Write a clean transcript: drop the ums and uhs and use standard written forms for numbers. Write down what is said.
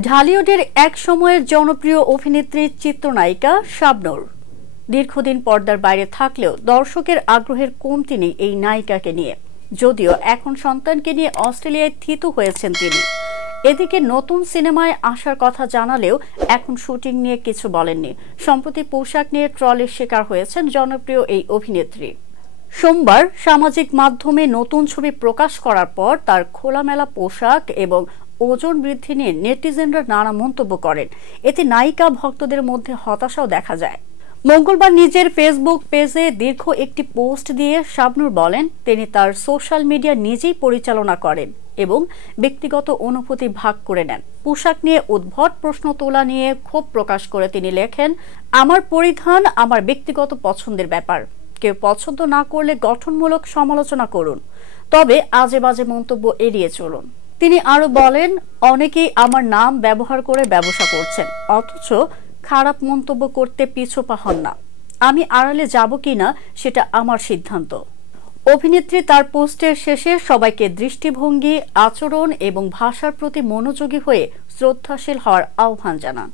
ঢালিউডের এক সময়ের জনপ্রিয় অভিনেত্রী চিত্রনায়িকা শাবনূর দীর্ঘদিন পর্দার বাইরে থাকলেও দর্শকের আগ্রহের কমতি নেই এই নায়িকাকে নিয়ে। যদিও এখন সন্তানকে নিয়ে অস্ট্রেলিয়ায় থিতু হয়েছেন তিনি। এদিকে নতুন সিনেমায় আসার কথা জানালেও এখন শুটিং নিয়ে কিছু বলেননি। সম্প্রতি পোশাক নিয়ে ট্রলের শিকার হয়েছেন জনপ্রিয় এই অভিনেত্রী। সোমবার সামাজিক মাধ্যমে নতুন ছবি প্রকাশ করার পর তার খোলামেলা পোশাক এবং ওজন বৃদ্ধি নিয়ে নেটিজেনরা নানা মন্তব্য করেন। এতে নায়িকা ভক্তদের মধ্যে হতাশাও দেখা যায়। মঙ্গলবার নিজের ফেসবুক পেজে দীর্ঘ একটি পোস্ট দিয়ে শাবনূর বলেন, তিনি তার সোশ্যাল মিডিয়া নিজেই পরিচালনা করেন এবং ব্যক্তিগত অনুভূতি ভাগ করে নেন। পোশাক নিয়ে উদ্ভট প্রশ্ন তোলা নিয়ে ক্ষোভ প্রকাশ করে তিনি লেখেন, আমার পরিধান আমার ব্যক্তিগত পছন্দের ব্যাপার। কেউ পছন্দ না করলে গঠনমূলক সমালোচনা করুন, তবে আজে বাজে মন্তব্য এড়িয়ে চলুন। তিনি আরো বলেন, অনেকেই আমার নাম ব্যবহার করে ব্যবসা করছেন, অথচ খারাপ মন্তব্য করতে পিছপা হন না। আমি আড়ালে যাব কিনা সেটা আমার সিদ্ধান্ত। অভিনেত্রী তার পোস্টের শেষে সবাইকে দৃষ্টিভঙ্গি, আচরণ এবং ভাষার প্রতি মনোযোগী হয়ে শ্রদ্ধাশীল হওয়ার আহ্বান জানান।